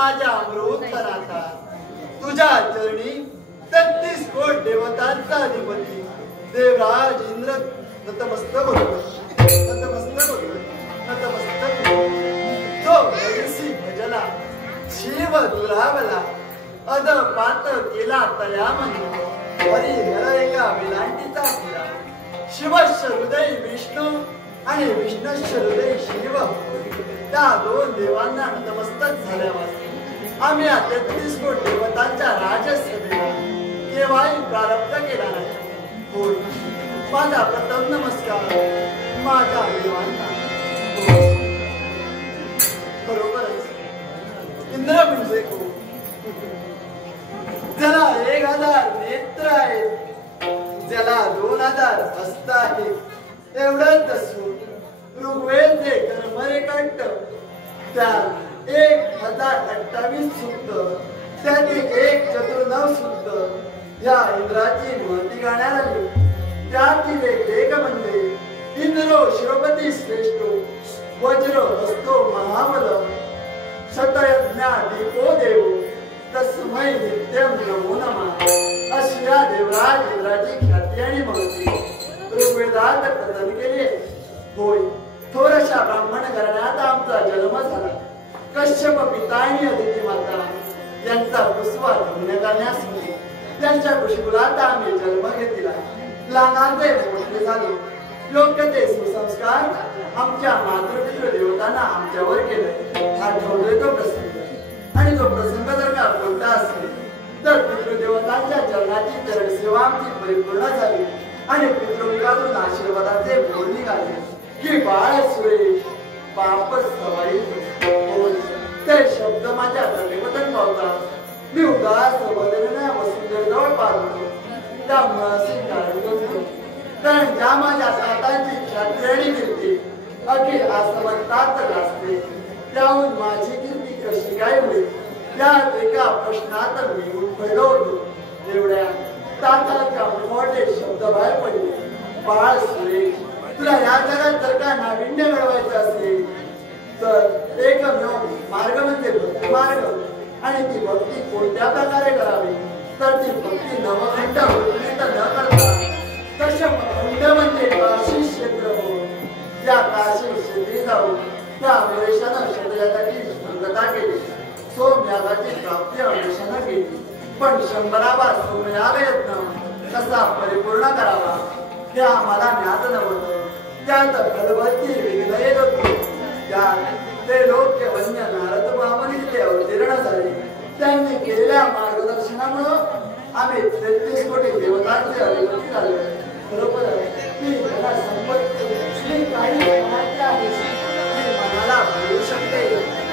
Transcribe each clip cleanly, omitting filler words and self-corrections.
माझ्या अमृतनाथा तुझ्या चरणी 33 कोट देवतांचा अधिपती देवराज इंद्र नतमस्तक होतो, नतमस्तक होतो, नतमस्तक होतो. जो भगसी भजला शिव दुरावला अद पात केला तयामनी हरी हर एका विलांटीचा केला. शिवश्च हृदय विष्णू आणि विष्णुश्च हृदय शिव. त्या दोन देवांना नतमस्तक झाल्यावर आम्ही 33 कोट देवतांच्या राजसभेला केव्हाही प्रारब्ध केला नाही. होय, माझा प्रथम नमस्कार माझ्या देवांना. बरोबरच इंद्र म्हणजे कोण? ज्याला 1000 नेत्र आहेत, ज्याला 2000 हस्त आहेत, एवढंच असून ऋग्वेदचे कर्मरेखंड त्यात 1028 सूक्त, त्यातील 1 चतुर्नव सूक्त या इंद्राची महती गाण्यात आली. त्यातील एक लेख म्हणजे इंद्रो शिरोपती श्रेष्ठ वज्र हस्तो महाबल शतयज्ञा दीपो देव तस्मै नित्यम नमो नमः अशी या देवराज इंद्राची ख्याती आणि महती ऋग्वेदात कथन केली. होय, थोरशा ब्राह्मण घराण्यात आमचा जन्म झाला. कश्यप पिता आणि अदिती माता यांचा कुसवा धन्य करण्यास त्यांच्या कुशकुलात आम्ही जन्म घेतला. लहानाचे मोठे झाले. योग्य ते सुसंस्कार आमच्या मातृपितृ देवतांना आमच्यावर केले. आठवतोय तो प्रसंग. आणि तो प्रसंग जर का कोणता असेल तर पितृदेवतांच्या चरणाची चरणसेवा आमची परिपूर्ण झाली आणि पितृमुखातून आशीर्वादाचे बोल निघाले की बाळ सुरेश पाप सवाई. ते शब्द माझ्या प्रतिपतन पावतात. मी उदास बदलण्या वसुंधरेजवळ पाहतो. त्यामुळे असे कारण करतो, कारण ज्या माझ्या सातांची ख्याती आणि कीर्ती अखिल आसमंतात गाजते, त्याहून माझी कीर्ती कशी काय होईल यात एका प्रश्नात मी उलटलो होतो. एवढ्या ताताच्या मोठे शब्द बाहेर पडले. बाळ सुरेश, तुला या जगात जर का नाविन्य मिळवायचं असेल तर एकमेव मार्ग म्हणजे भक्ती मार्ग. आणि ती भक्ती कोणत्या प्रकारे करावी तर ती भक्ती नवखंड होत न करता दशमखंड म्हणजे काशी क्षेत्र होऊन त्या काशी क्षेत्री जाऊन त्या अन्वेषण शरीराची संगता केली. सोमयागाची प्राप्ती अन्वेषण केली. पण 100वा सोमयाग यत्न कसा परिपूर्ण करावा हे आम्हाला ज्ञात नव्हतं. त्यात फलवती विघ्न येत होती. त्यात ते लोक वन्य नारद ब्राह्मण इथे अवतीर्ण झाले. त्यांनी केलेल्या मार्गदर्शनामुळे आम्ही 33 कोटी देवतांचे अधिपती झाले. बरोबर ती मला संपत्ती काही म्हणायचे आहे ती मनाला मिळू शकते,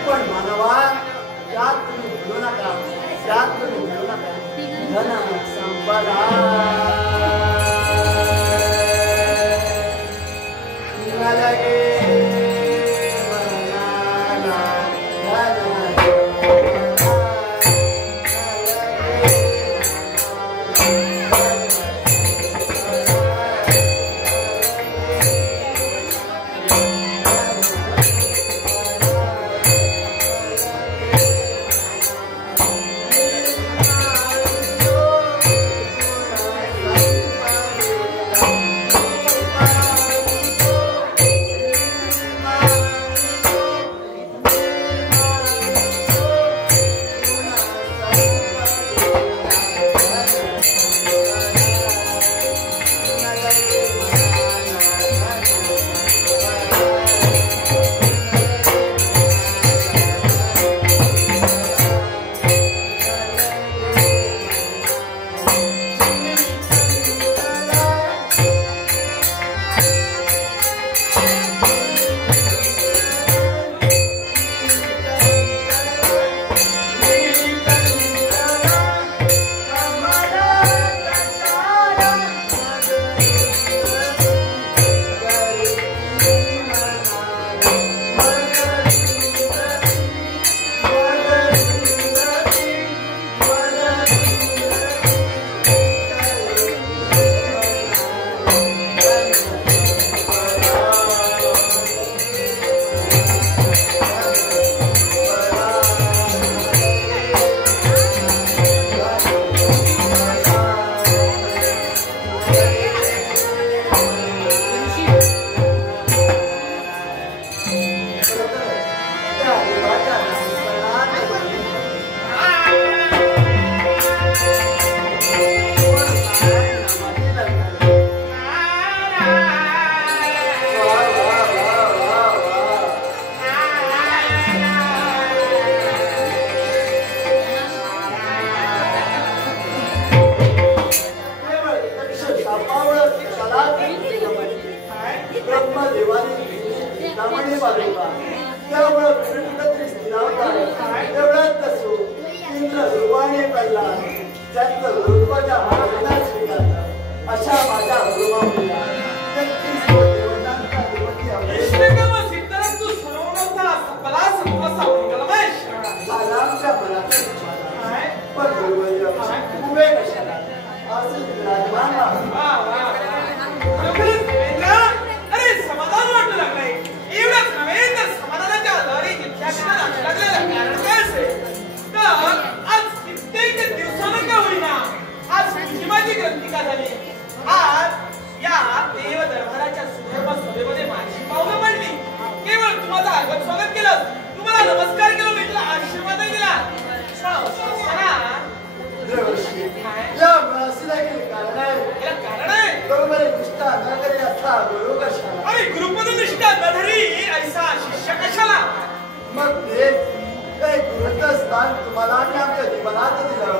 पण मानवा त्यात तुम्ही मिळू नका, त्यात तुम्ही मिळू नका. धन संपदा पादुका त्यामुळे कुठेतरी स्थिरावता एवढंच असो इंद्र सुवाणी पडला ज्यांचं रूपाच्या महाविना स्वीकारला अशा माझ्या गुरुमाऊलीला नक्कीच देवतांचा देवती आमच्या मनात पण उभे कशाला असं विराजमान अरे समाधान वाटू लागलंय एवढंच नव्हे तर समाधानाच्या आधारे कारण काय असेल तर आज कित्येक दिवसानं का होईना आज माझी ग्रंथी का झाली आज या देव दरबाराच्या सुखरूप सभेमध्ये माझी पावलं पडली केवळ तुम्हाला आगत स्वागत केलं तुम्हाला नमस्कार केला भेटला आशीर्वादही दिला बरोबर निष्ठा न करे असा गुरु कशाला अरे गुरुपद निष्ठा न धरी ऐसा शिष्य कशाला मग ते गुरुचं स्थान तुम्हाला आणि आमच्या जीवनात दिलं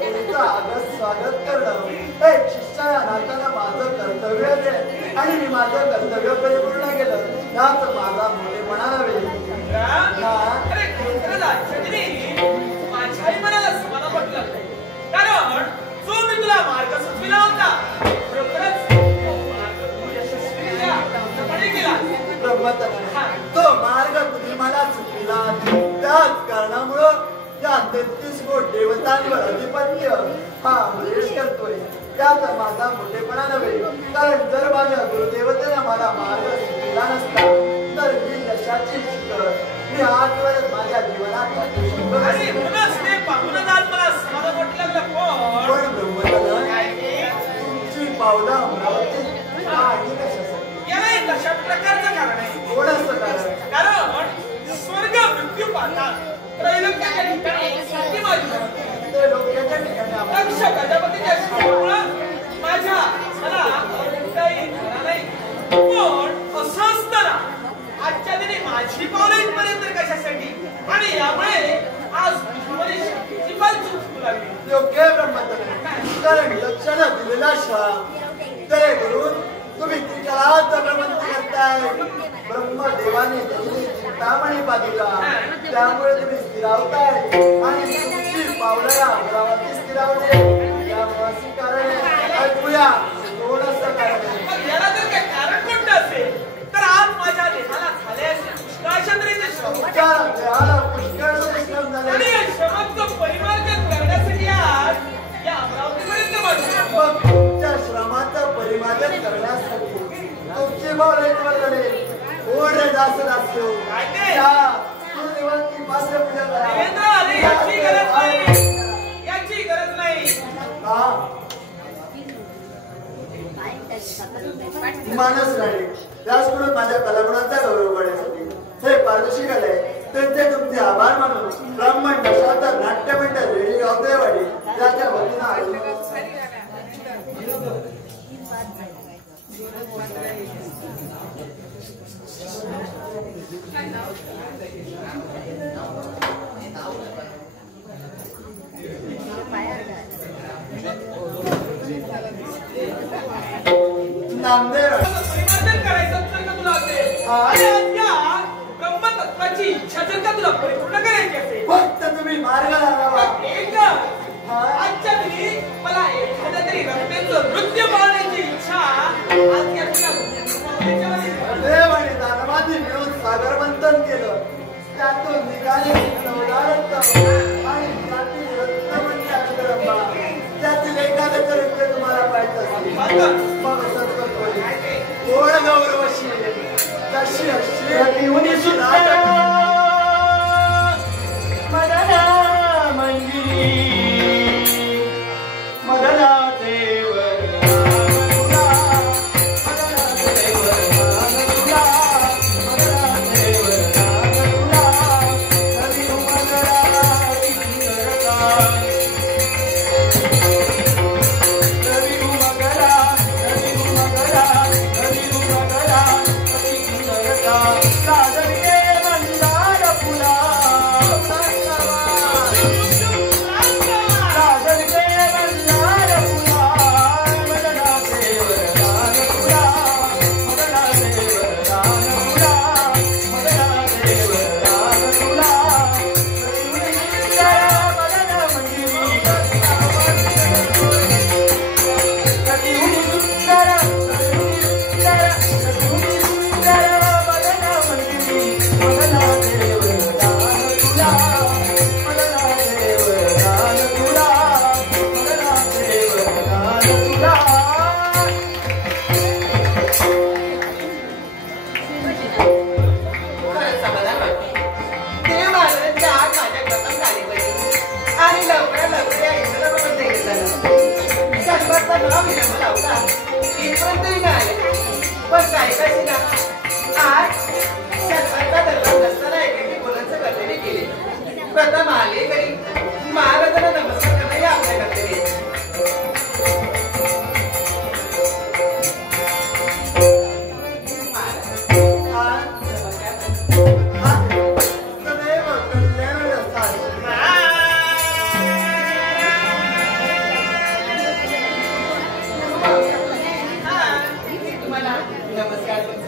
गुरुचं आगत स्वागत करणं एक शिष्याला नाताना माझं कर्तव्य आहे आणि मी माझं कर्तव्य परिपूर्ण केलं याच माझा मोठेपणा नव्हे माझ्याही मनाला समाधान वाटू लागलंय कारण जो मी तुला मार्ग सुचविला होता तो मार्ग तुम्ही मला चुकला त्याच कारणामुळं या 33 कोटी देवतांवर अधिपत्य हा अमरेश करतोय त्यात माझा मोठेपणा नव्हे कारण जर माझ्या गुरुदेवतेने मला मार्ग सुचविला नसता तर मी यशाची शिखर मी आजवरच माझ्या जीवनात तुमची पावलं अमरावती आणि कशासाठी कशा प्रकारचं कारण आहे थोडंसं कारण स्वर्ग मृत्यू पाहतात त्रैलोक्याच्या ठिकाणी दक्ष प्रजापतीच्या शापामुळं माझ्या मला काही झाला नाही पण असं असताना आजच्या दिनी माझी पावलं इथपर्यंत कशासाठी आणि यामुळे आज तुझी पाल चुकू लागली योग्य ब्रह्मचर्य कारण लक्षणं दिलेला शाप ते करून तुम्ही तिच्यात प्रबंध करताय ब्रह्मदेवाने दिलेली चिंतामणी पादुका त्यामुळे तुम्ही स्थिरावताय आणि तुमची पावलं अमरावती स्थिरावते त्यामुळे कारण ऐकूया थोडंसं कारण याला जर काही कारण कोणतं असेल तर आज माझ्या देहाला झाले असे पुष्कळाशंद्रीचे श्रम देहाला पुष्कळ श्रम झाले आणि या श्रमाचं परिमार्जन करण्यासाठी आज या अमरावतीपर्यंत मग तुमच्या श्रमाचं परिमार्जन करण्यासाठी तुमची पावले झाले ओढे जास्त असतो याची गरज नाही मानस राहिले त्याचकडून माझ्या कलागुणांचा गौरव करण्यासाठी हे पारदर्शी कला आहे त्यांचे तुमचे आभार मानून ब्राह्मण दशावतार नाट्यमंडळ रेडी गावदेवाडी त्याच्या वतीनं नामदेव करायचं तुला असेल ब्रह्मतत्वाची इच्छा जर का तुला परिपूर्ण करायची असेल फक्त तुम्ही मार्ग लागावा आजच्या दिनी मला एखाद्या तरी रत्नेचं नृत्य पाहण्याची इच्छा देव आणि दानवादी मिळून सागर मंथन केलं त्यातून निघाले आणि त्यातील एखाद्याचं नृत्य तुम्हाला पाहिजे असेल मग असंच करतोय गोड गौरवशी तशी अशी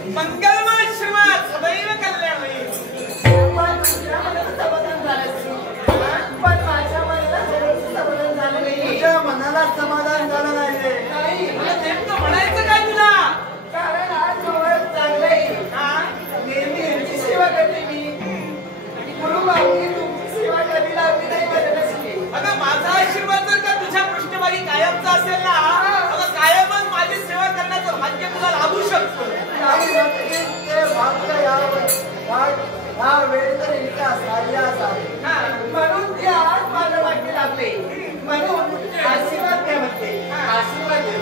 मंगलमय आश्रमात सदैव कल्याण होईल. तुझ्या मनाला समाधान झालं, पण माझ्या मनाला समाधान झालं नाही. तुझ्या मनाला समाधान झालं नाही. मला नेमकं म्हणायचं काय तुला? कारण आज जवळ चांगलंय. नेहमी यांची सेवा करते मी. गुरुबाबी तुमची सेवा कधी लावली नाही माझ्यासाठी. अगं माझा आशीर्वाद जर का तुझ्या पृष्ठभागी कायमचा असेल ना, अगं कायमच माझी सेवा करण्याचं भाग्य तुला लाभू शकतं. ते भाग्य हा वेळ तर इतका साध्य असावे. म्हणून ते आज माझं भाग्य लाभले. म्हणून आशीर्वाद द्या म्हणते. आशीर्वाद दे.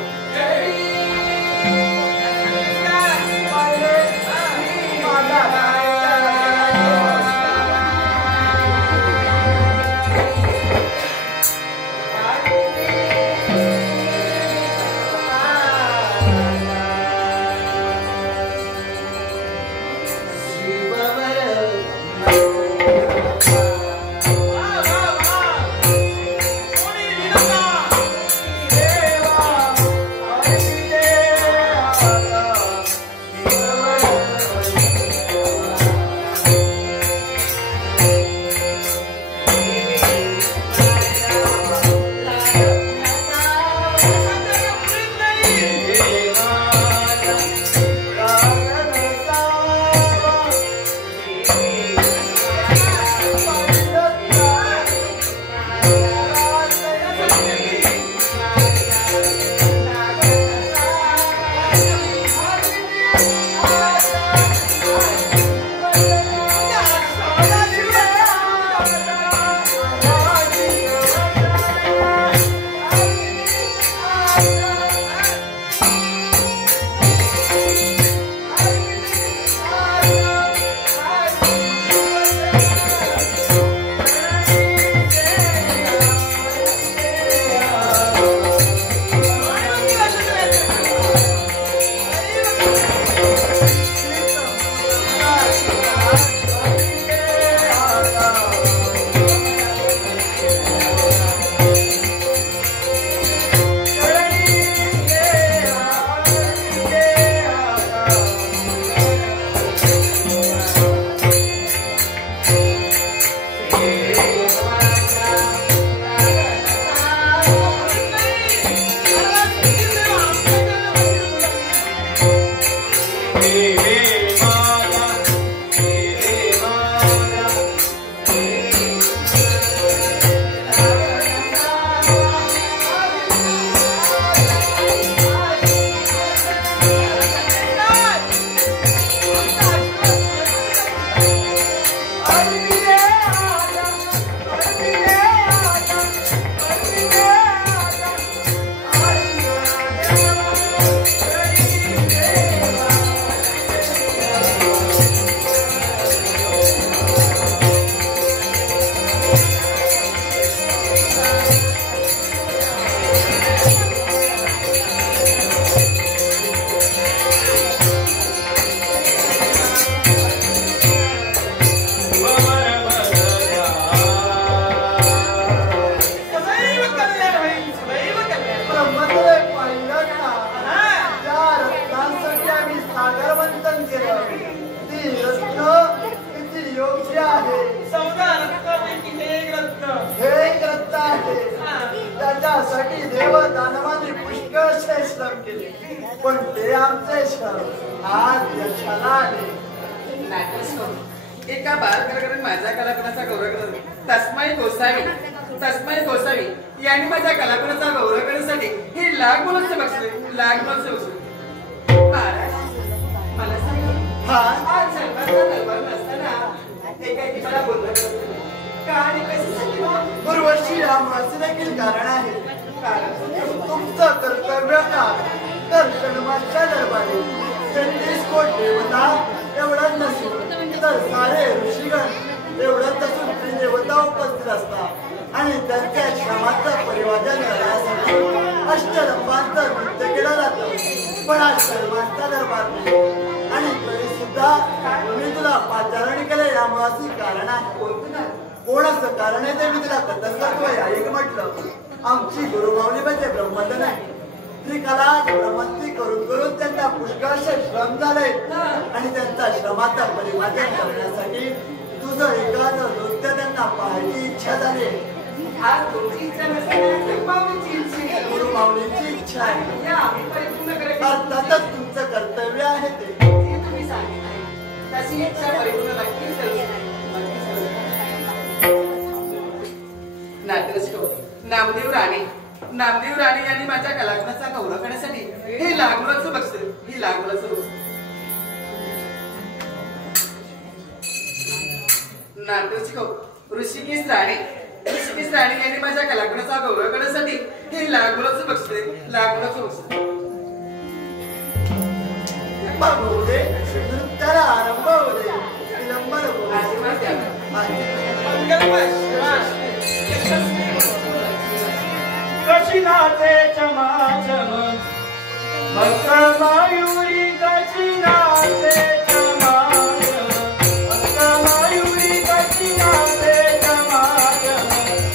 त्याच्यासाठी देव दानवाने पुष्कळसे श्रम केले, पण ते आमचे श्रम आज यशाला आले. एका बालकलाकाराने माझ्या कलाकाराचा गौरव करत तस्मै गोसावी यांनी माझ्या कलाकाराचा गौरव करण्यासाठी हे लाख मुलांचे बसले. मला सांगा, आज सरकारचा दरबार नसताना एका मला बोललं आणि पूर्वशी आम्हास देखील कारण आहे. तुमचं कर्तव्य का दर्शन मागच्या दरबारी 36 कोटी देवता एवढं नसून तर सारे ऋषीगण एवढंच असून ती देवता उपस्थित असतात आणि त्यांच्या श्रमाचा परिवाजन करण्यासाठी अष्टरंगांचं नृत्य केलं जातं. पण आज शर्मांचा दरबार नाही आणि तरी सुद्धा मी तुला पाचारणी केलं यामुळे कारण आहे. कोणाचं कारण आहे ते मी तुला तत्सत्व ऐक म्हटलं. आमची गुरुमाऊली म्हणजे ब्रह्मत नाही, ही कला भ्रमंती करून करून त्यांना पुष्कळशे श्रम झाले आणि त्यांचा श्रमाचा परिमार्जन करण्यासाठी तुझं एखादं नृत्य त्यांना पाहायची इच्छा झाली. आज तुमची इच्छा नसेल माऊलीची इच्छा आहे. गुरु माऊलींची इच्छा आहे. या आम्ही परिपूर्ण करेल. अर्थातच तुमचं कर्तव्य आहे ते तुम्ही सांगितले तशी इच्छा परिपूर्ण नक्कीच करू. नामदेव राणे यांनी माझ्या कलागुणाचा गौरव करण्यासाठी हे लागुणाचं बघते. ही लागुणाचं बघते. ऋषिकेश राणे यांनी माझ्या कलागुणाचा गौरव करण्यासाठी हे लागुणाचं बघते. बघू दे नृत्याला आरंभ होऊ दे. विलंब नको. कशी नाचे चमाचम मस्त मायुरी कशी नाचे चमाचम मस्त मायुरी कशी नाचे चमाचम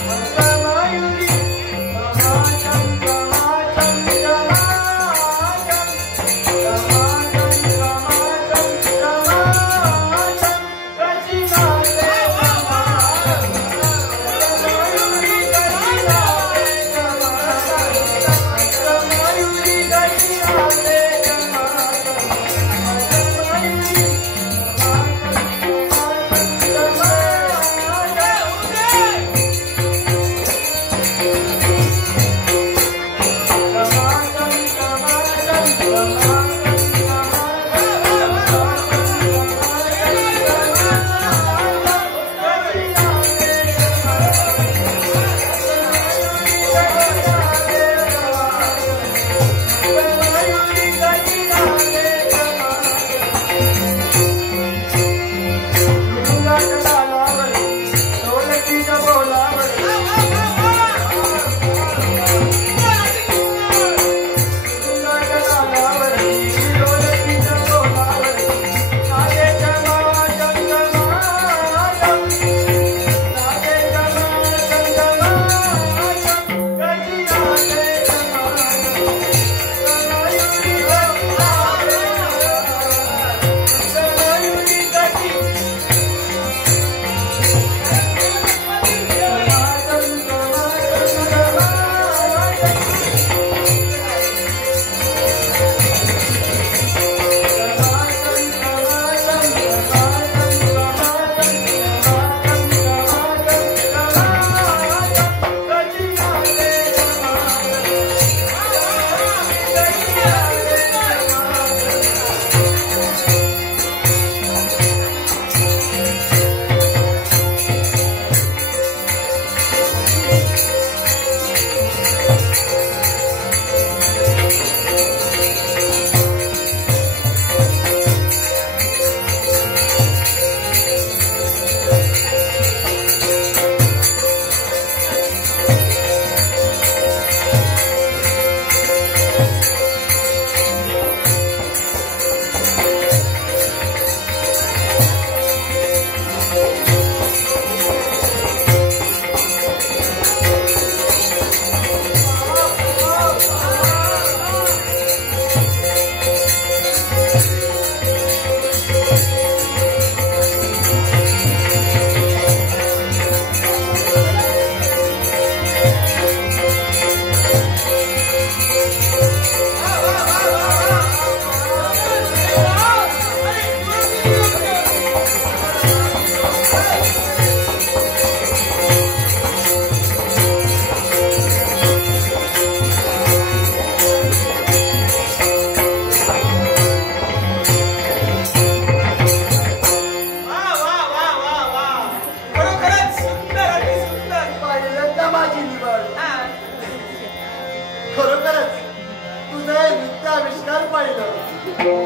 मस्त मायुरी चमाचम चमाचम चमाचम चमाचम चमाचम चमाचम कशी नाचे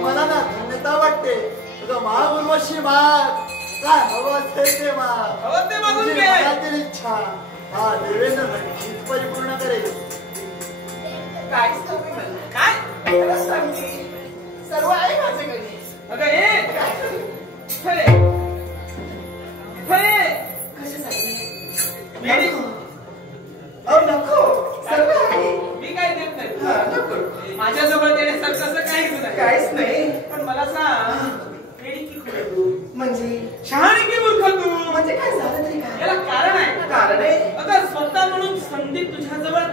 मला ना धन्यता वाटते. तुझं महागुरुवशी माग काय हवं असेल ते माग. हवं ते मागून तुझी घे. मनातील इच्छा हा देवेंद्र नक्कीच परिपूर्ण करेल. काहीच नव्हते म्हणलं. काय खरंच सांगते. सर्व आहे माझ्याकडे. अगं हे खरे खरे कशासाठी? मी अहो नको. सर्व आहे. मी काय देत नाही. नको.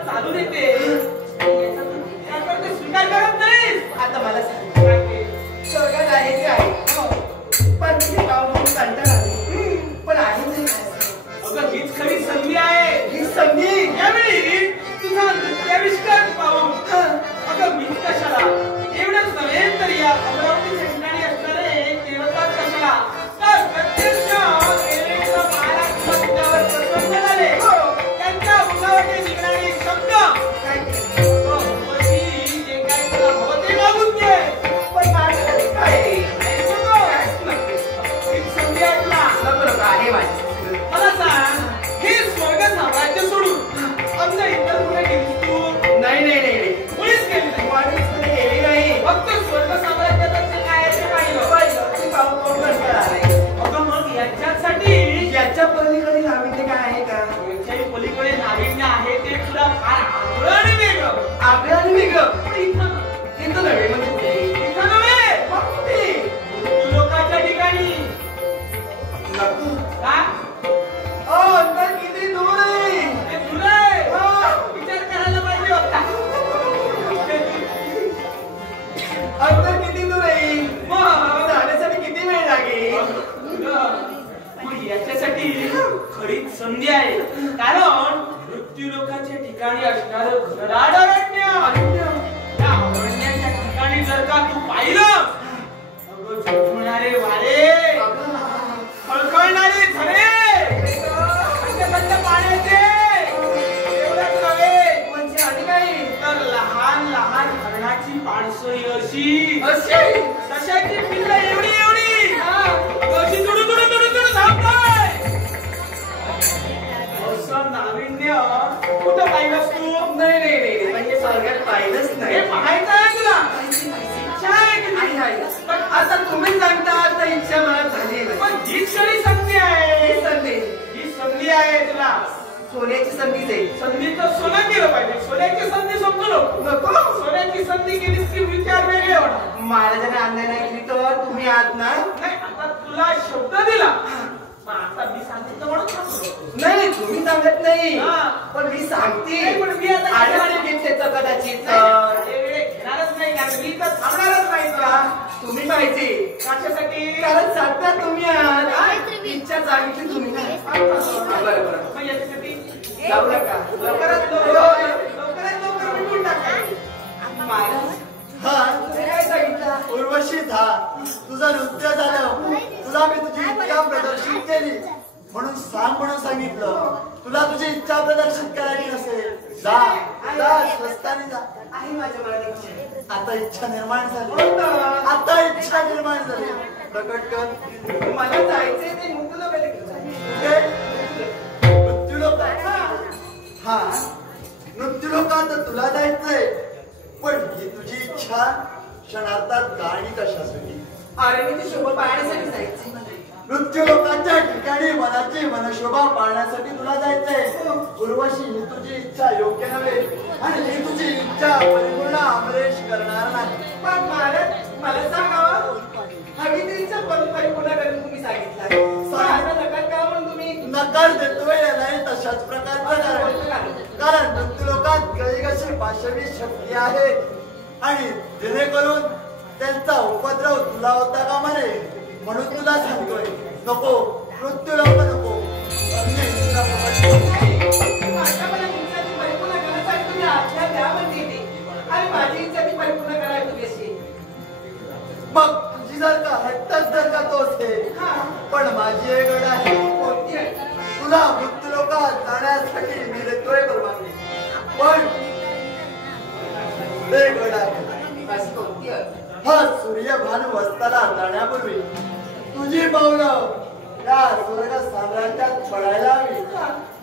चालू देते स्वीकार करत नाहीस. आता मला सांग, स्वर्गात आहे ते आहे, पण तिथे गाव म्हणून कंटाळा आले. पण आहे तरी काय? अगं हीच खरी संधी आहे. ही संधी यावेळी तुझा नृत्याविष्कार पाहून अगं मीच कशाला, एवढंच नव्हे तर या अमरावतीच्या ठिकाणी असणारे देवता कशाला, तर प्रत्यक्ष महाराष्ट्र तुझ्यावर प्रसन्न झाले. त्यांच्या मुखावाटे निघणारे शब्द काय वरती जे काय तुला हवं ते मागून घे. पण माझं काय ऐकू नको. हीच संधी आहे तुला. बरोबर आहे माझी. मला सांग, हे स्वर्ग साम्राज्य सोडून आमच्या इतर कुठे गेलीस तू? नाही नाही नाही मुळीच गेली नाही. माणूस कुठे गेली नाही. फक्त स्वर्ग साम्राज्यातच ते काय आहे ते पाहिलं. पाहिलं की गाव कोण कंटाळा आलाय. अगं मग याच्यासाठी याच्या पलीकडे नाविन्य काय आहे का? याच्याही पलीकडे नाविन्य आहे ते तुला फार आगळं आणि वेगळं. आपलं आणि वेगळं. पण इथं इथं नव्हे म्हणजे कुठे? इथं नव्हे, मग कुठे? लोकांच्या ठिकाणी. नको. का? अंतर किती दूर आहे. ते तुला आहे. विचार करायला पाहिजे होता. अंतर किती दूर आहे. मग जाण्यासाठी किती वेळ लागेल? मग याच्यासाठी खरीच संधी आहे. कारण मृत्यू लोकांच्या ठिकाणी असणार घनदाट अरण्य, त्या अरण्याच्या ठिकाणी जर का तू पाहिलं, अगं झुळझुळणारे वारे, खळखळणारे झरे, थंड पाण्याचे, एवढंच नव्हे म्हणजे आणि काही तर लहान लहान हरणाची पाणसळी अशी, असे सशाची पिल्लं एवढी एवढी अशी तुडू तुडू तुडू तुडू धावताय. असं नाविन्य कुठं पाहिलंस तू? नाही नाही नाही म्हणजे स्वर्गात पाहिलंच हे नाही. पाहायचं आहे तुला. इच्छा आहे की आहे, नाही? आहे. पण आता तुम्ही सांगता आता इच्छा मनात झाली नाही. पण हीच खरी संधी आहे. ही संधी ही संधी आहे तुला. सोन्याची संधीच आहे. संधीचं सोनं केलं पाहिजे. सोन्याची संधी समजू नको. सोन्याची संधी केलीस की विचार वेगळे होणार. महाराजांना अन्याय नाही केली तर तुम्ही आहात ना. नाही, आता तुला शब्द दिला. मग आता मी सांगितलं म्हणून सांगतो. नाही तुम्ही सांगत नाही हा. पण मी सांगते. नाही, पण मी आता आठवणी घेतलं कदाचित वेगळे घेणारच नाही, कारण मी तर थांबणारच नाही तुला. तुम्ही पाहिजे. कशासाठी? कारण सांगता तुम्ही आहात. इच्छा सांगितली तुम्ही ना. बरं बरं मग याच्यासाठी जाऊ नका. लवकरात लवकर मिटून टाका. महाराज हा काय सांगितलं? उर्वशी था तुझं नृत्य झालं, तुला मी तुझी इच्छा प्रदर्शित केली म्हणून सांग म्हणून सांगितलं. तुला तुझी इच्छा प्रदर्शित करायची नसेल जा जा स्वस्ताने जा. आहे माझ्या मनात इच्छा. आता इच्छा निर्माण झाली. आता इच्छा निर्माण झाली. प्रकट कर. मला जायचंय ते मुकलं पहिले. कुठे? मृत्यूलोकात. हा मृत्यूलोकात तुला जायचंय, पण ही तुझी इच्छा क्षणार्धात गाणी कशासाठी? आरण्याची शोभा पाहण्यासाठी जायचंय मला. मृत्यूलोकाच्या ठिकाणी मनाची मनशोभा पाळण्यासाठी तुला जायचंय. उर्वशी ही तुझी इच्छा योग्य नव्हे आणि ही तुझी इच्छा परिपूर्ण अमरेश करणार नाही. पण महाराज मला सांगावं, हवी ती इच्छा परिपूर्ण करून तुम्ही सांगितलं. माझा नकार का म्हणून तुम्ही नकार देतोय नाही तशाच प्रकारचं कारण मृत्यूलोकात गैगशी पाशवी शक्ती आहे आणि जेणेकरून त्यांचा उपद्रव तुला होता कामा नये म्हणून तुला सांगतोय नको मृत्यूलोक नको. माझ्या मला तुमच्या ती परिपूर्ण करण्यासाठी तुम्ही आज्ञा द्या म्हणते ती. आणि माझी इच्छा ती परिपूर्ण करायला तुम्ही अशी. मग तुझी जर का हट्टच जर का तो असेल, पण माझी एक अट आहे. कोणती आहे? तुला मृत्यूलोकात जाण्यासाठी मी देतोय परवानगी, पण एक अट आहे. अशी कोणती आहे? हा सूर्यभान वस्ताला जाण्यापूर्वी तुझी पावलं या स्वर्ग साम्राज्यात पडायला हवी.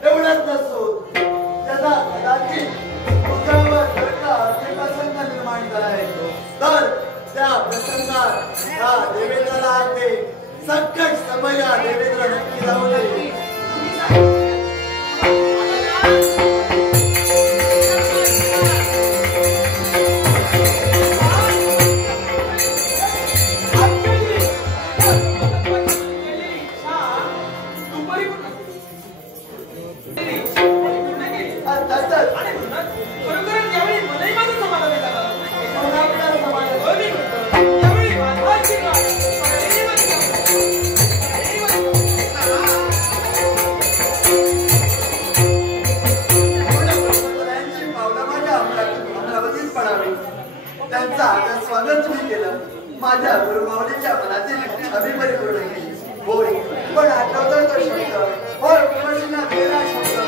एवढंच नसून त्याचा कदाचित तुझ्यावर जर का असे प्रसंग निर्माण करायचो तर त्या प्रसंगात या देवेंद्राला ते संकट समय या देवेंद्र नक्की जाऊ नये. त्यांचं आता स्वागत मी केलं. माझ्या गुरुमाऊलीच्या मनातील छबी परिपूर्ण केली. होय, पण आठवतोय तो शब्द, होय कुमशीला गेला शब्द.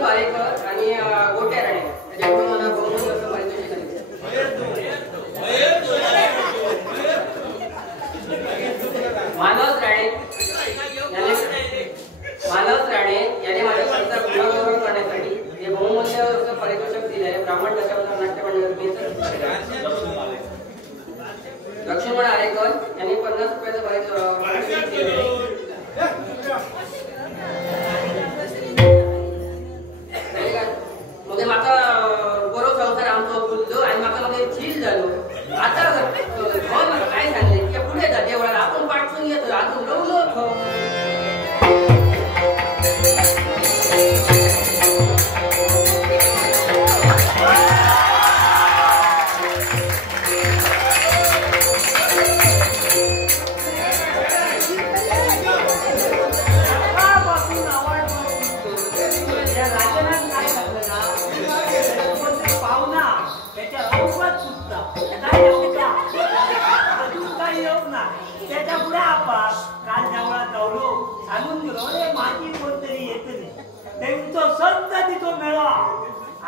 बारेकर आणि गोट्या राणे त्याच्याकडून मला बहुमत असं पारितोषिक आले. मानस राणे याने माझ्या कविता गुणागौरव करण्यासाठी हे बहुमूल्य असं पारितोषिक दिले आहे. ब्राह्मण दशावतार नाट्य मंडळ. लक्ष्मण आरेकर यांनी 50 रुपयाचं पारितोषिक दिले. मग माका बरो संसार आमचो फुललो आणि माका मग झील झालो. आता मला काय सांगले की पुढे जा देवळाला आपण पाठवून येतो अजून रवलो.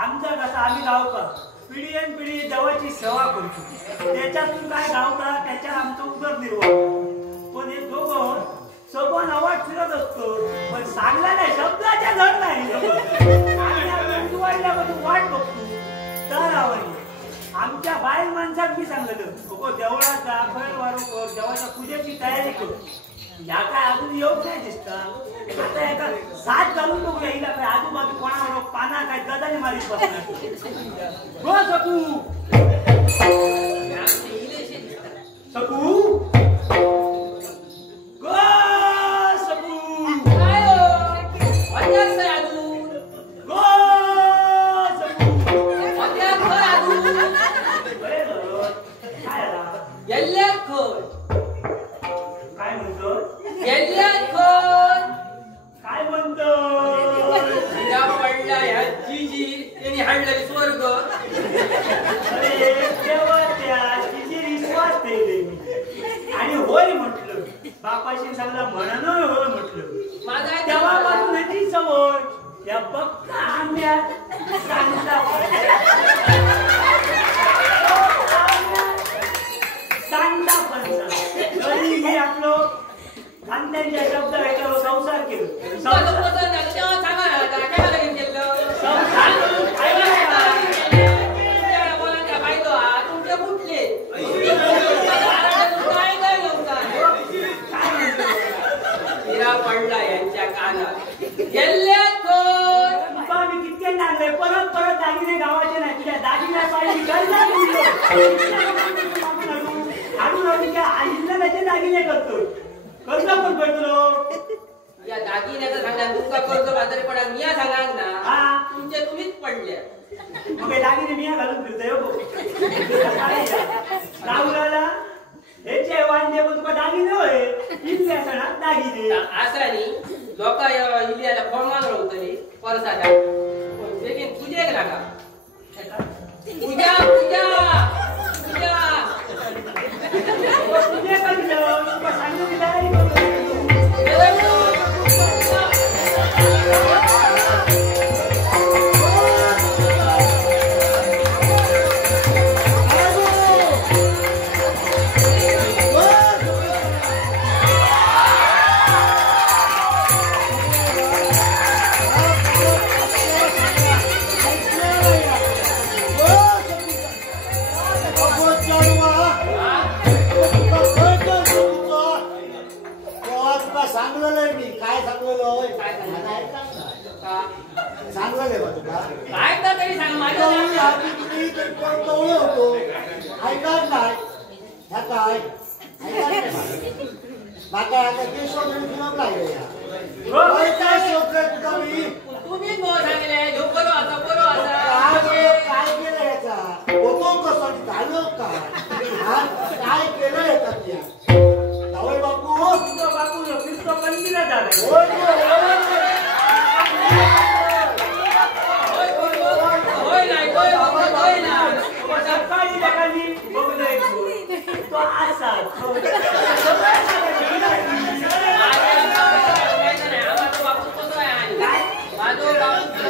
आमचा कसा आम्ही गावकर पिढीन पिढी देवाची सेवा करतो. त्याच्यातून काय गावता त्याच्या आमचं उदरनिर्वाह. पण हे दोघं सोबत आवाज फिरत असतो पण सांगला नाही शब्दाच्या धड नाही. वाट बघतो तर आवडली. आमच्या बाहेर माणसात मी सांगलं देवळाचा फळ वारो कर देवाच्या पूजेची तयारी कर. या काय अजून येऊच नाही दिसता. आता एका साथ घालून बघू येईल काय आजूबाजू कोणावर पाना काय गदाने मारीत बसणार. गो सकू सकू गो सकू काय अध्यास आहे अजून. गो सकू अध्यास आहे अजून. काय येल्ल्या खोल काय म्हणतो येल्ल्या खोल काय म्हणतो हिरा पडला ह्या जीजी त्यांनी हाडलेली स्वर्ग. अरे तेव्हा त्या तिची विश्वास ठेवले मी आणि होय म्हटलं. बापाशी सांगला म्हणून होय म्हटलं. माझा तेव्हापासून ह्याची सवय या फक्त आंब्यात सांगता पंचा तरी मी आपलं खानदानच्या शब्द ऐकलो संसार केलो. पडला यांच्या कानात मी कितके लागले परत परत दागिने गावाचे नाही. तुझ्या दागिन्या पाहिजे त्याचे दागिने करतो. कर्ज पण करतो या दागिन्याचं सांगा तुमचा कर्ज बाजारी पडा मिया सांगा ना. हा तुमचे तुम्हीच पडले. मग दागिने मिया घालून फिरतोय राहुलाला हे वांदे पण तुका दागिने होय इल्ल्या सणात दागिने असानी लोक इल्ल्याला फॉर्मान राहतले परसाच्या लेकिन तुझे लागा पूजा पूजा पूजा तुझे कधीलं तुका सांगून तयारी करतो.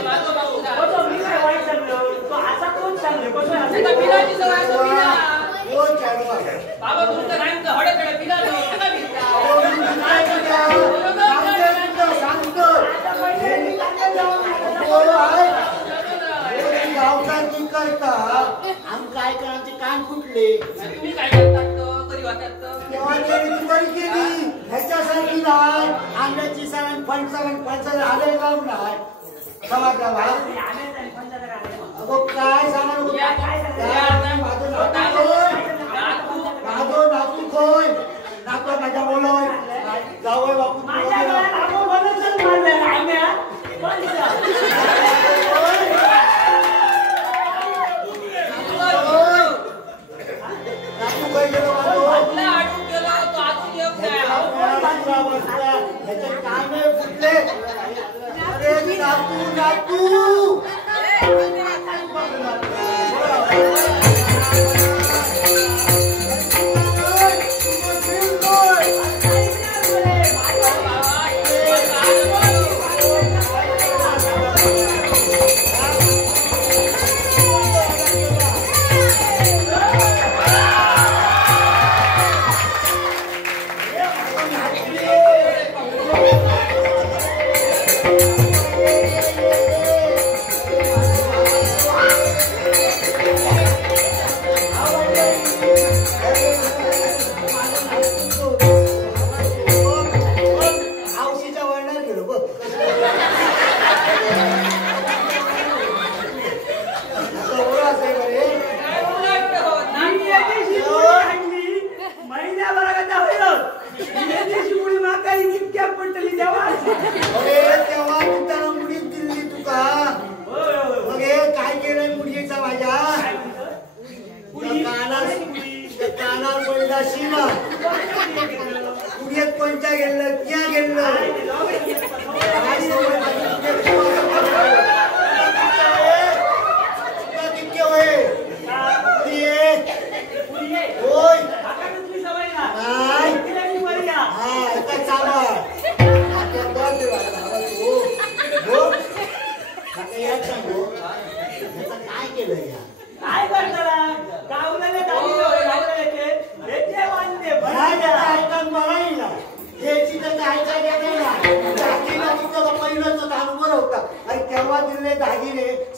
माझो फुटले. तुम्ही काय करतात कधी वाटतात देवाची तू बरी केली. ह्याच्यासारखी नाही. आंब्याची सगळ्यांनी फणसाला आले लावून नाही. खवा खवा अगो काय सांगा नको. नातू खोय नातू माझ्या बोलय जावय बापू फुटले. अरे नातू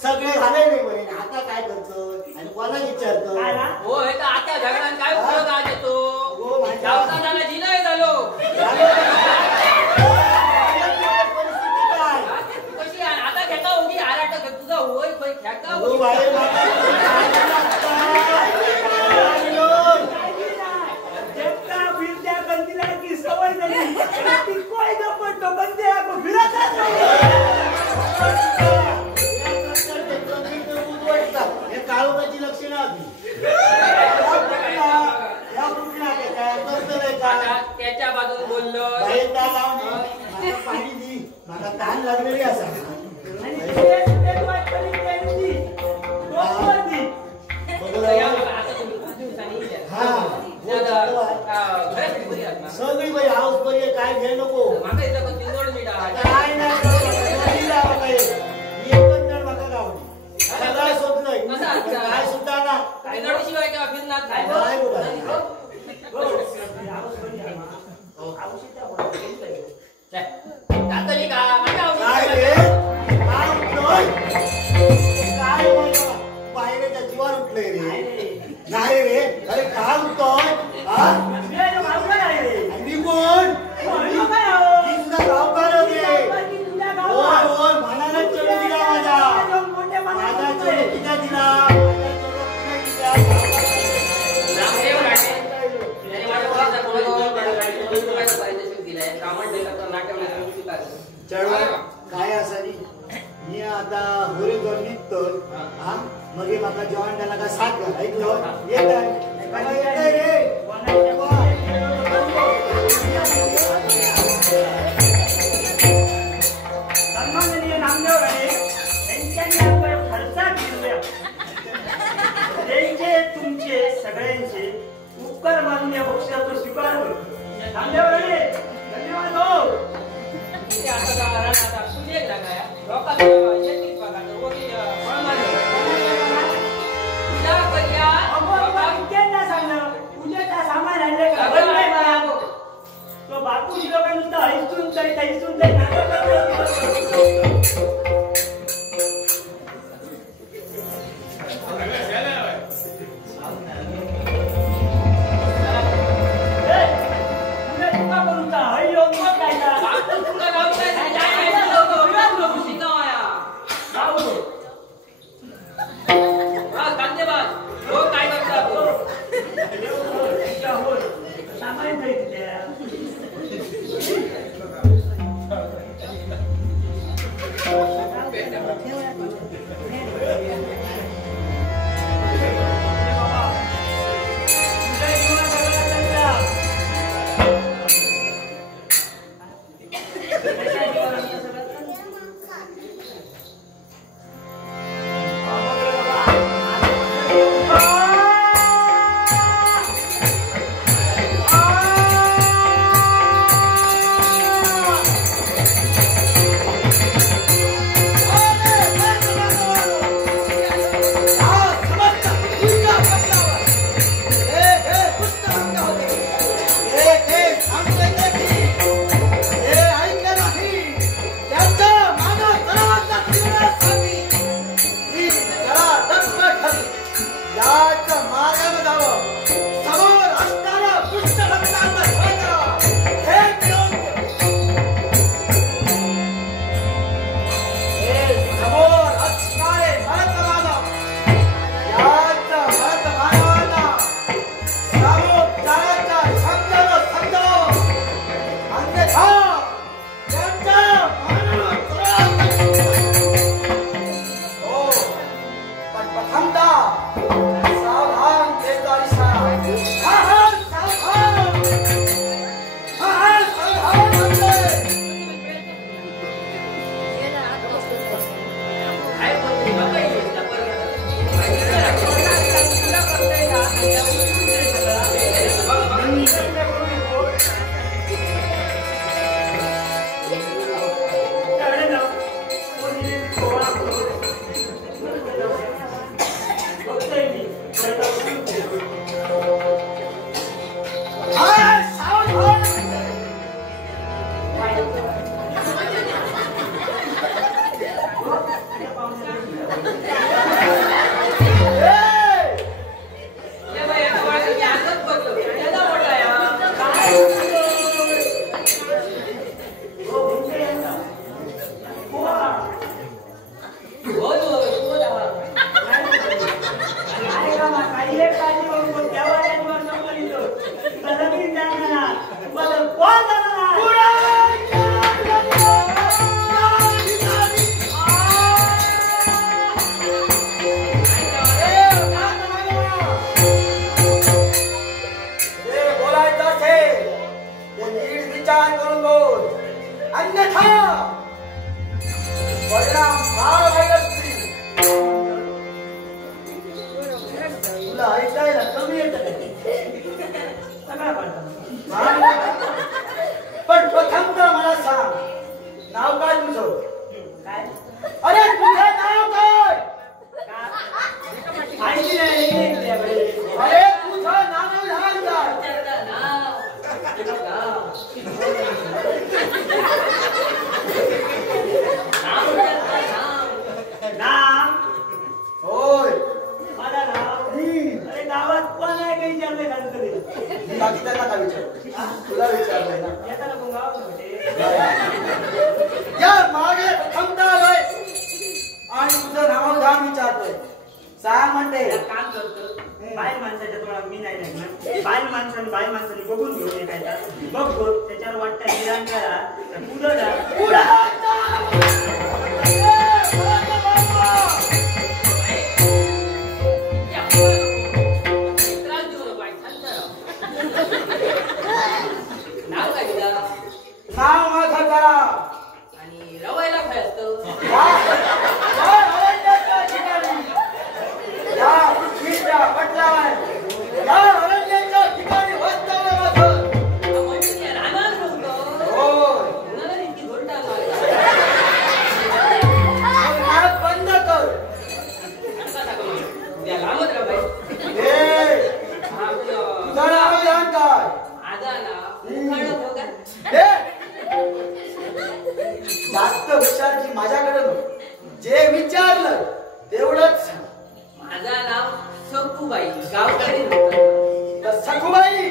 सगळे झाले नाही. आता काय करतो आणि कोणा विचारतो. हो आता झगड्यात काय उपयोग आज येतो. जिनाय झालो कशी आता खेका उगी आराट तुझा होय खेका सवय झाली कोय पडतो बंदे काळोखाची लक्षणं आधी त्याच्या बाजून बोललो पाणी दी मला तहान लागलेली असा सगळी बाई हाऊस बरी काय घे नको काय नाही सगळं शोधलंय काय सुद्धा ना शिवाय किंवा फिरणार काय बाहेरच्या जीवावर उठलंय रे. नाही रे अरे काय उठतोय मी कोण तुझा गावकार होते. म्हणाला चढू दिला माझा चढू दिला काय असानी मी आता होरी घेऊन निघतो. हा मग माका जेवण त्याला का साथ घालायचो येत रे. सन्माननीय नामदेव राणे यांच्यानी खर्चात दिल्या त्यांचे तुमचे सगळ्यांचे उपकार मान्य बक्षाचा स्वीकार होईल. नामदेव राणे धन्यवाद. हो पूजेचा सामान आणले तो बापूजी लोकांना हैसून परिणाम फार वाईट असतील. तुला ऐकायला कमी येत सगळा पडतो. पण प्रथमतः मला सांग, नाव काय तुझं? काय अरे तुझं नाव काय? माहिती नाही अरे तुझं नाव लहान काय? विचारता नाव. नाव विचारता नाव. नाम होय. माझं नाव अरे गावात कोण आहे काही विचारले का कधी बाकी त्यांना काय विचार? तुला विचारलंय ना. येता ना कोण गावात नव्हते. या मागे प्रथमतः आलोय आणि तुझं नाव धाम विचारतोय. सांग म्हणते. काम करतो. बाई माणसाच्या तोंडात मी नाही लागणार. बाई माणसाने बघून घेऊन ये काय बघ बघ त्याच्यावर वाटतं निरांकारा पुढं त्रास देऊ नको बाई, शांत राहा. नाव काय तुझं? नाव माझं करा. आणि रवायला काय असतं? या पृथ्वीच्या पटलावर या अरण्याच्या ठिकाणी वास्तव्य माझं. म्हणजे रानात बसतो. होय. कुणाला इतकी घोलटा नाक बंद कर. त्या लांबच राहा बाई. हे हा, आपलं तुझं नाव ध्यान काय? आजा ना उखाणं ठेव का? हे जास्त विचारची माझ्याकडे नको. जे विचारलं तेवढंच सांग. माझं नाव सखूबाई, गावकडे नव्हतं. तर सखूबाई,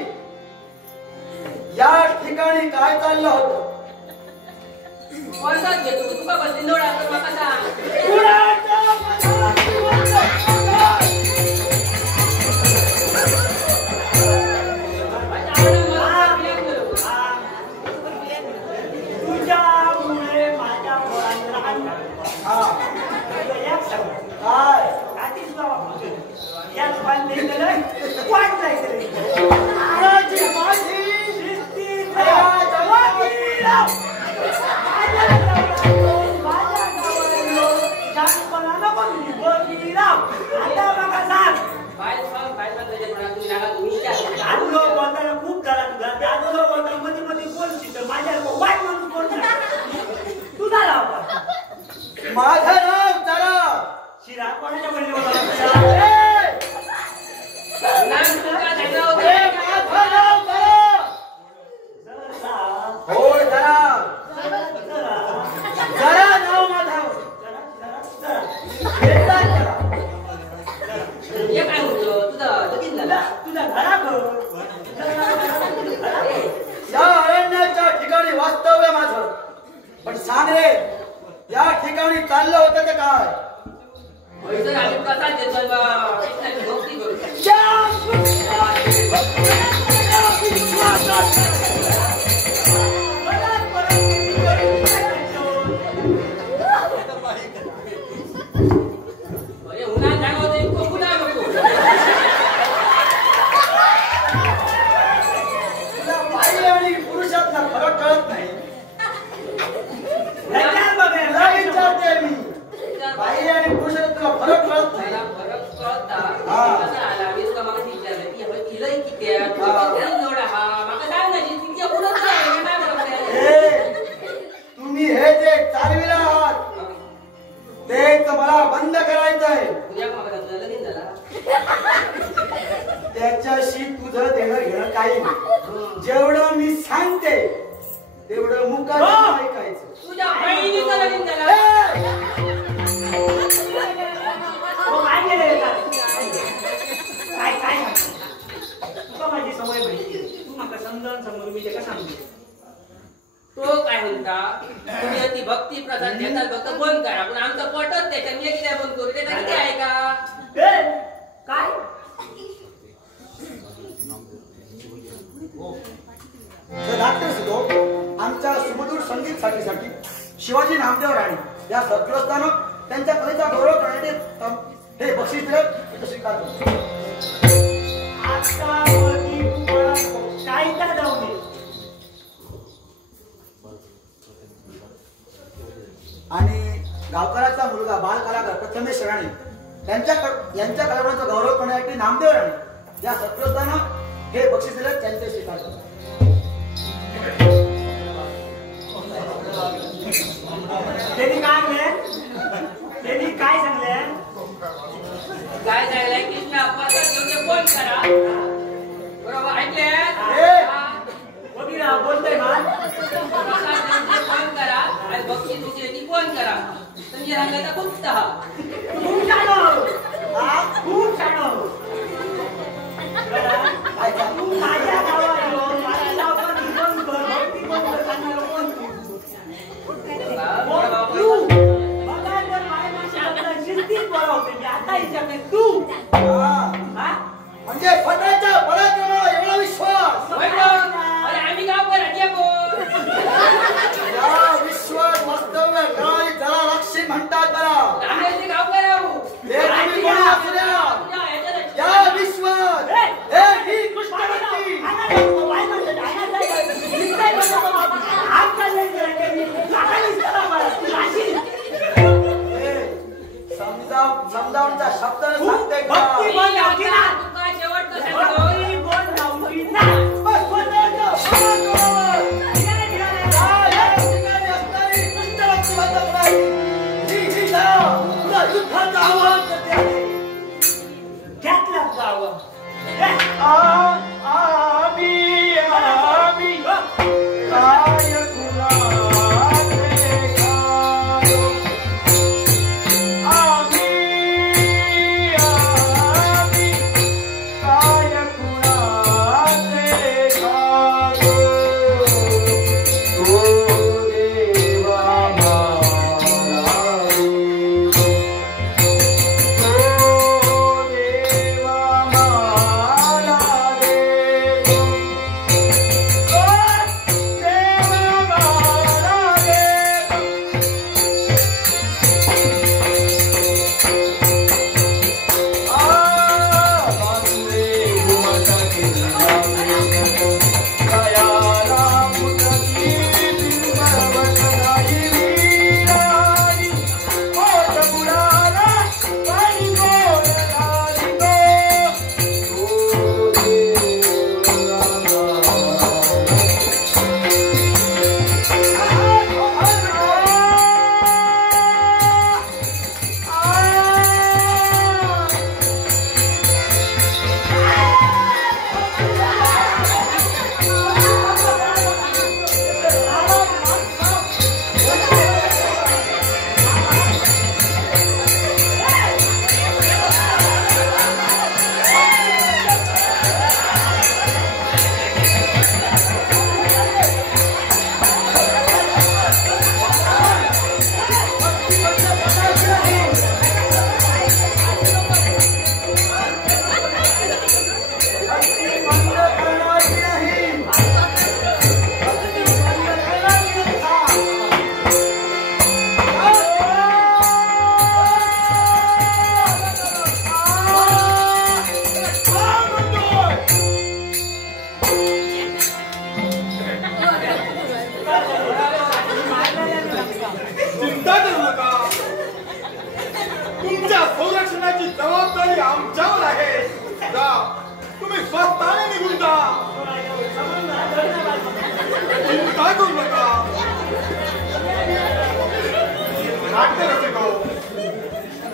या ठिकाणी काय चाललं होतं? वर्षात घेतो तुका बस निंदोडा तर मका सांग. तुझ्यामुळे माझ्या पोरांना हा एक सांग काय? आधीच गावा याच बांधले गेलं वाट जायचं कुणाची माझी? शिस्तीत या राहा. जगातील माझ्या गावाला जातपणा नको बघी राव. आता बघा सांग फाईल त्याच्या मनात तुम्ही लागा तुम्ही विचार. आजूला बोलताना खूप झाला तुझा. आजूला बोलताना मध्ये मध्ये बोलशील तर माझ्या वाईट माणूस बोलतो तुझा राव माझं नाव जरा. शिरा कोणाच्या बहिणी बोला नाम तुका सांगा होते. हे माझं नाव जरा. होय जरा. जरा नाव माझं. एकदाच जरा. हे काय होतं तुझं लगीन झालं. तुझा घरा या अरण्याच्या ठिकाणी वास्तव्य माझं. पण सांग रे, या ठिकाणी चाललं होतं ते काय? जर आम्ही प्रसाद देतोय बा कृष्णाची भक्ती करू. अरे उन्हात जागा होते इतकं पुन्हा नको. तुला बाई आणि पुरुषातला फरक कळत नाही. तुला विचारते मी, बाई आणि पुरुषात तुला फरक कळत नाही. मला फरक कळता. हा. कसं आला मी तुका मागे विचारलं की आपण इलय किती आहे तुझा जोडा हा माका सांग ना तिच्या पुढं काय काय बरोबर हे, तुम्ही हे जे चालविला आहात तेच मला बंद करायचं आहे. उद्या मागा तुझं लगीन झाला. त्याच्याशी तुझं देणं घेणं काही नाही. जेवढं मी सांगते तेवढं मुखात ऐकायचं. तुझ्या बहिणीचं लगीन झालं. काय काय तुका माझी सवय माहिती. तू माका समजावून समोर मी ते का सांगते. तो काय म्हणता तुम्ही ती भक्ती प्रसाद घेतात फक्त बंद करा पण आमचं पटत त्याच्या मी किती बंद करू त्याचा किती आहे का? काय डॉक्टर सुधो आमच्या सुमधुर संगीत साठीसाठी शिवाजी नामदेव राणे या सद्ग्रस्तानं त्यांच्या कलेचा गौरव करण्याचे हे बक्षीस दिलं स्वीकार करतो. आता मधी काय का जाऊ दे आणि गावकराचा मुलगा बाल कलाकार प्रथमेश राणे यांच्या कलाकारांचा गौरव करण्यासाठी नामदेव राणे या सत्रोत्तानं हे बक्षीस दिले त्यांचे स्वीकार करतात. त्यांनी काय सांगले कृष्ण अप्पाचा जेवढे फोन करा बरोबर ऐकले बोलतोय फोन करा आणि बक्षीस विषयी फोन करा म्हणजे सांगायचा खूप खूप छान तू माझ्या गावात तू म्हणजे फटाच्या पराक्रमाला एवढा विश्वास अरे आम्ही गाव विश्वास वास्तव्य करावी जरा लक्ष्मी म्हणतात बरा आम्ही गाव करावं हे तुम्ही कोणी असू द्या या विश्वास हे ही कृष्णवंती समजावूनचा शब्द सांगते का युद्धाचं आवाहन करते आहे घेतलं जावं काय गुणाचे गायो काय गुणाचे गायो तो देवा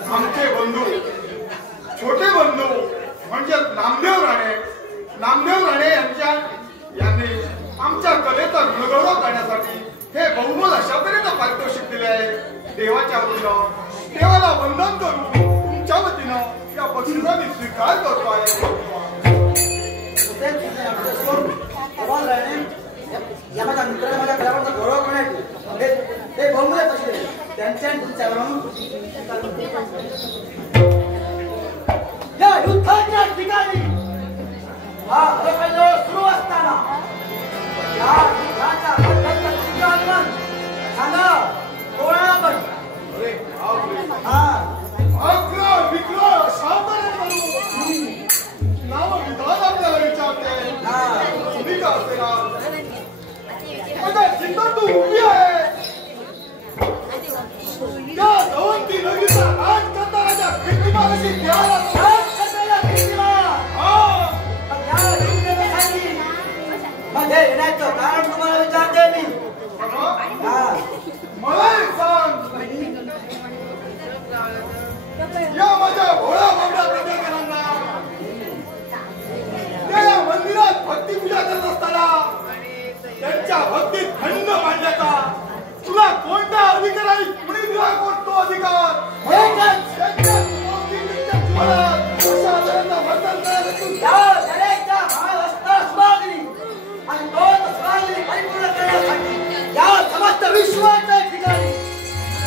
आमचे बंधू छोटे बंधू म्हणजे नामदेव राणे यांनी आमच्या कलेचा गुणगौरव करण्यासाठी हे बहुमोल अशा तऱ्हेनं पारितोषिक दिले आहे. देवाच्या वतीनं देवाला वंदन करून तुमच्या वतीनं या बक्षिसाने स्वीकार करतो आहे. या माझ्या मित्राने माझ्या कलाकारांचा गौरव करण्यासाठी ते बहुमूल्य असले त्यांच्या तुमच्यावरून या युद्धाच्या ठिकाणी हा रणकंजोळ सुरू असताना या युद्धाच्या ठिकाणी सांगा कोणा आपण अग्र विग्रह शांतने करू नाव विधान आपल्याला विचारते तुम्ही का असेला माझ्या जिद्द तू उभी आहे विश्वाच्या ठिकाणी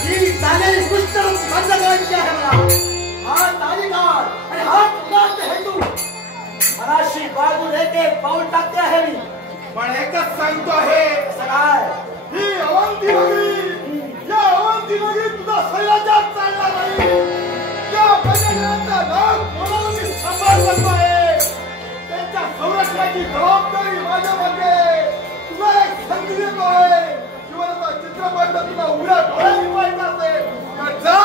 ही चालेल पुस्तक बंद करायची आहे मला. हा तालिकाळ आणि हा तुकाच हेतू मनाशी बाळगून एक पाऊल टाकते आहे मी. पण एकच सांगतो आहे, काय ही अवंती नगरी, या अवंती नगरी तुझा स्वैराज्यात चालला नाही. त्या बंधनाचा नाग म्हणून मी सांभाळ करतो आहे. त्यांच्या संरक्षणाची जबाबदारी माझ्या मागे. तुला एक संधी देतो आहे. जीवनाचा चित्रपट तुला उघड्या डोळ्यांनी पाहायचा असेल, जा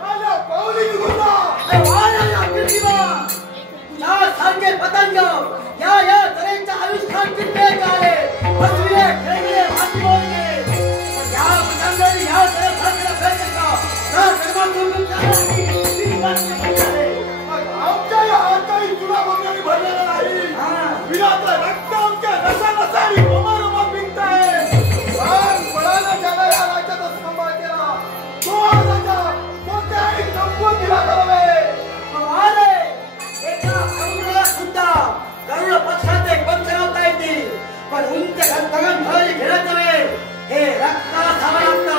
माझ्या पावली निघून जा. सारखे पतंग या तऱ्हेच्या आयुष्यात किती आले बसविले खेळले भाती बोलले या पतंगाने या तऱ्हेचा प्रयत्न आमच्या या हाताने तुला बंगाली भरलेला नाही. विराचं रक्त आमच्या नसा नसारी रोमारोमात निघताय. बळानं ज्याला या राज्याचा सांभाळ केला तो राजा कोणत्याही संपवून दिला करावे. गरुड पक्षाचे पंच लावता येतील पण उंच गगन भरारी घेण्याचा वेळ हे रक्ताला थांबा लागतं.